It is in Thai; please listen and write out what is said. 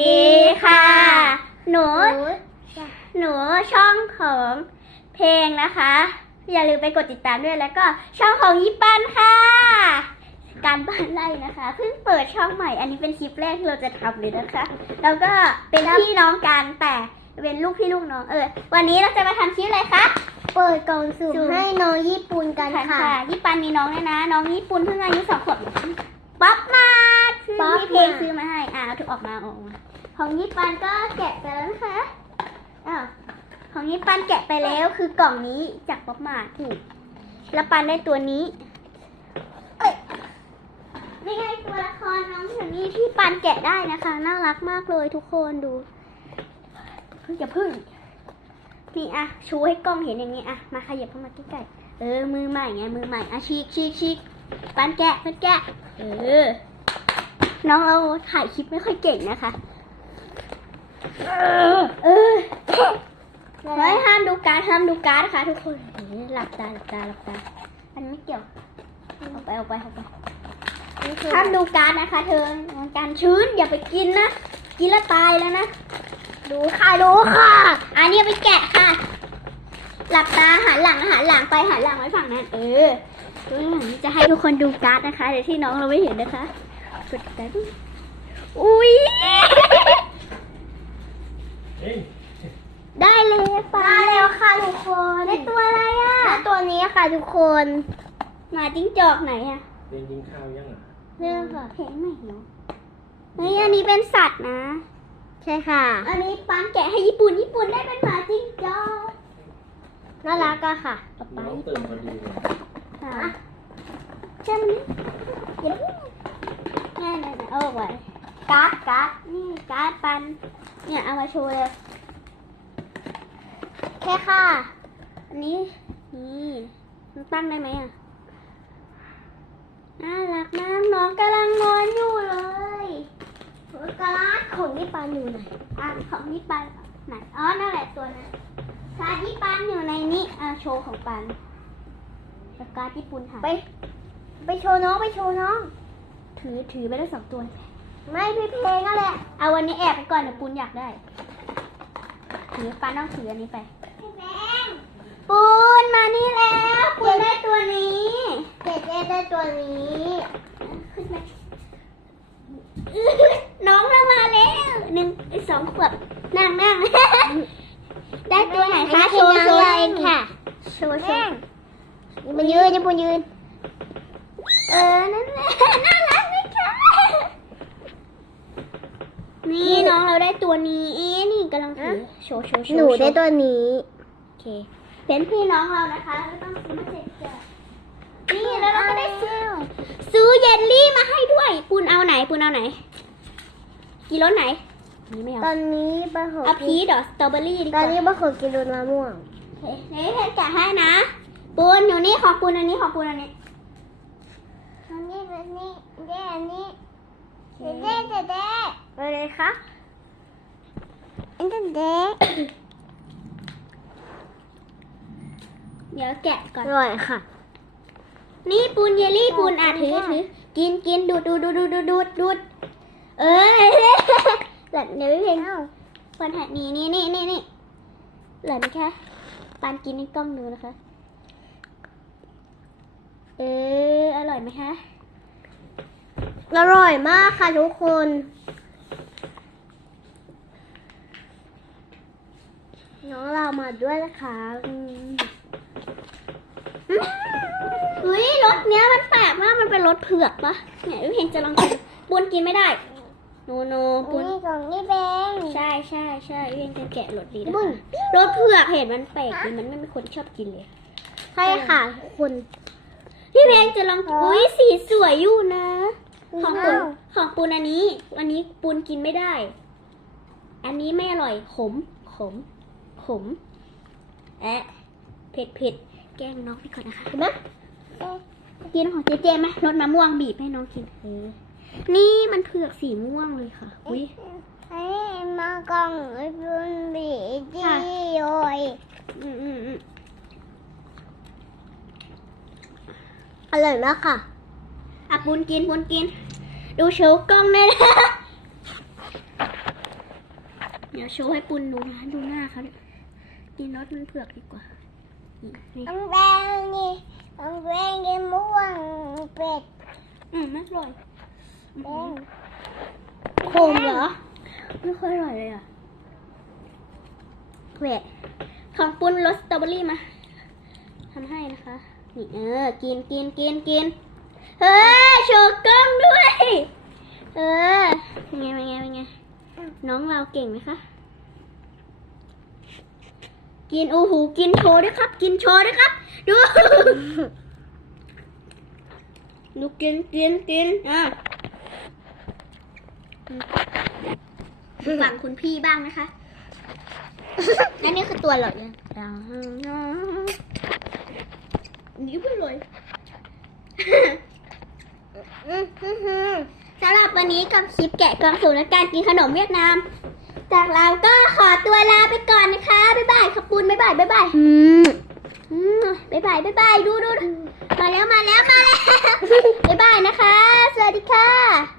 ดีค่ะ หนู หนูช่องของเพลงนะคะ อย่าลืมไปกดติดตามด้วยแล้วก็ช่องของยิปปันค่ะ การบ้านไล่นะคะเพิ่งเปิดช่องใหม่ อันนี้เป็นคลิปแรกที่เราจะทำเลยนะคะ แล้วก็เป็นพี่น้องกันแต่เป็นลูกพี่ลูกน้องเออ วันนี้เราจะมาทำคลิปอะไรคะ เปิดกล่องสุ่มสุ่ม ให้น้องญี่ปุ่นกันค่ะ ค่ะ ยิปปันมีน้องด้วยนะ น้องญี่ปุ่นเพิ่งอายุสองขวบป๊อปมา คือป๊อปพี่เพลงมาซื้อมาให้ อ่าเอาถูกออกมาเอาออกมา ของยิปปันก็แกะไปแล้วนะคะอ้าวของยิปปันแกะไปแล้วคือกล่องนี้จากป๊อปมาถูกแล้วปันได้ตัวนี้เอ้ยนี่ไงตัวละครน้องอยู่นี่ที่ปันแกะได้นะคะ น่ารักมากเลยทุกคนดูเพิ่งอย่าพึ่งนี่อะชูให้กล้องเห็นอย่างนี้อะมาขยับเข้ามาใกล้ๆเออมือใหม่ไงมือใหม่อะชีกชีกชีกปันแกะปันแกะเออ น้องเราถ่ายคลิปไม่ค่อยเก่งนะคะเออเออเฮ้ยห้ามดูการดห้ามดูการดนะคะทุกคนเออหลับตาหลับตาหลับตา อันนี้ไม่เกี่ยวเอาไปเอาไปเอาไปห้ามดูการดนะคะเธอมันการชื้นอย่าไปกินนะกินแล้วตายแล้วนะดูค่ะดูค่ะ อันนี้เอาไปแกะค่ะ หลับตาหันหลังหันหลังไปหันหลังไว้ฝั่งนั้น เอออืมจะให้ทุกคนดูการ์ดนะคะเดี๋ยวที่น้องเราไม่เห็นนะคะ กดการ์ดอุ้ยเอ้ยได้เลยป้ามาแล้วค่ะทุกคนได้ตัวอะไรอะและตัวนี้ค่ะทุกคนหมาจิ้งจอกไหนอะเรียนกินข้าวยังอะเนี่ยค่ะเพลงไม่เนาะเฮ้ยอันนี้เป็นสัตว์นะ ใช่ค่ะ อันนี้ปังแกะให้ญี่ปุ่นญี่ปุ่นได้เป็นหมาจิ้งจอกน่ารักอะค่ะป๊าป๊าน้องญี่ตื่ปุ่นนพอดีเลยค่ะเช่นนี้เดี๋ยวนี่นี่นี่เอาออก ไว้การ์ดการ์ดนี่การ์ดปัน เนี่ยเอามาโชว์เลยแค่ค่ะ อันนี้นี่ตั้งได้ไหมอะน่ารักมากน้องกำลังนอนอยู่เลยกระลาดของญี่ปุ่นอยู่ไหนอะของนี่ปันไหนอ๋อนั่นแหละตัวนั้นการ์ดญี่ปุ่นอยู่ในนี้อะโชว์ของปันแล้วการ์ดญี่ปุ่นหายไป ไปโชว์น้องไปโชว์น้อง ถือถือไปได้สองตัว ไม่พี่เพลงนั่นแหละ เอาวันนี้แอบไปก่อนเดี๋ยวปุนอยากได้ ถือปันต้องถืออันนี้ไปพี่เพลงปูนมานี่แล้วปูนได้ตัวนี้เจ๊เจ๊ได้ตัวนี้ขึ้นมาอื้อน้องเรามาแล้วหนึ่งสองขวบนั่งนั่งได้ตัวไหนคะโชว์โชว์เองค่ะโชว์โชว์มันยืนญี่ปุ่นยืน เออนั่นแหละน่ารักไหมคะนี่น้องเรา ได้ตัวนี้เอ๊ะนี่กำลังถือโชว์โชว์โชว์หนูได้โชว์ตัวนี้โอเคเป็นพี่น้องเรานะคะเราก็ต้องซื้อมาเจ็ดเจอนี่แล้วเราก็ได้ซื้อซื้อเยลลี่มาให้ด้วยปุนเอาไหนปุนเอาไหนกินรสไหนนี่ไม่เอาตอนนี้บะหเอาพีชเหรอสตรอเบอรี่ดีกตอนว่านี้บะหอกินรสมะม่วงเฮ้ยเฮ้ยเพนแกะให้นะปูนอยู่นี่ของปูนอันนี้ของปูนอันนี้อันนี้แบบนี้เด้อันนี้เด้เด้เด้เด้อะไรคะอันนี้ เด้เดี๋ยวแกะก่ออนร่อยค่ะ นี่ปูนเยลลี่ปูนอะถือถือกินกินดูดดูดดูดดูดดูดดูดูดเอ้ยหลับเดี๋ยวพี่เพนคนหัดนี่นี่นี่นี่นี่เหลือนะคะปานกินในกล้องดูนะคะ เอออร่อยไหมคะ อร่อยมากค่ะทุกคน น้องเรามาด้วยนะคะอืมเฮ้ยรสเนี้ยมันแปลกมากมันเป็นรสเผือกปะเนี่ยพี่เพนจะลองกินปูนกินไม่ได้โนโนปูนนี่ของนี่เบงใช่ใช่ใช่พี่เพนจะแกะรสดีนะบุ้คะนรสเผือกเห็นมันแปลกดีมันไม่มีคนชอบกินเลยใช่ค่ะคุณพี่เพงจะลองอ๋ออุ้อุ้ยสีสวยอยู่นะ ของปูนว้าวของปูนอันนี้ อันนี้ปูนกินไม่ได้ อันนี้ไม่อร่อยขมขม ขมแอะเผ็ดเผ็ดแกล้งน้องไปก่อนนะคะเห็นไหมกินของเจเจไหมรสมะม่วงบีบให้น้องกินเออนี่มันเผือกสีม่วงเลยค่ะ อุ้ยเฮ้ยมากล่องไอ้บุญบีจีค่ะโอ้ยอืมอืมอืมอร่อยมากค่ะอะปูนกินปูนกิน ดูโชว์กล้องได้นะ เดี๋ยวโชว์ให้ปุนดูนะ ดูหน้าเขาเนี่ย กินรสมันเผือกดีกว่านี่นี่น้องแดงนี่น้องแดงนี่ม่วงเป็ด อืมไม่อร่อยแดงโคมเหรอ ไม่ค่อยอร่อยเลยอะเวทของปุนรสสตรอเบอรี่มาทำให้นะคะ นี่เออ กินกินกินกินเฮ้ยโชว์กล้องด้วย เออเป็นไงเป็นไงเป็นไง น้องเราเก่งไหมคะ กินโอ้โหกินโชว์ด้วยครับ กินโชว์ด้วยครับ ดู ดูกินกินกินอะฝั่งคุณพี่บ้างนะคะอันนี้คือตัวหลอดยังนี่ไม่เลยสำหรับวันนี้กับคลิปแกะกล่องสูตรและการกินขนมเวียดนาม จากเราก็ขอตัวลาไปก่อนนะคะ บ๊ายบายขอบคุณบ๊ายบายบ๊ายบายอืมอืมบ๊ายบายบ๊ายบายดูดูดูมาแล้วมาแล้วมาแล้วบ๊ายบายนะคะ สวัสดีค่ะ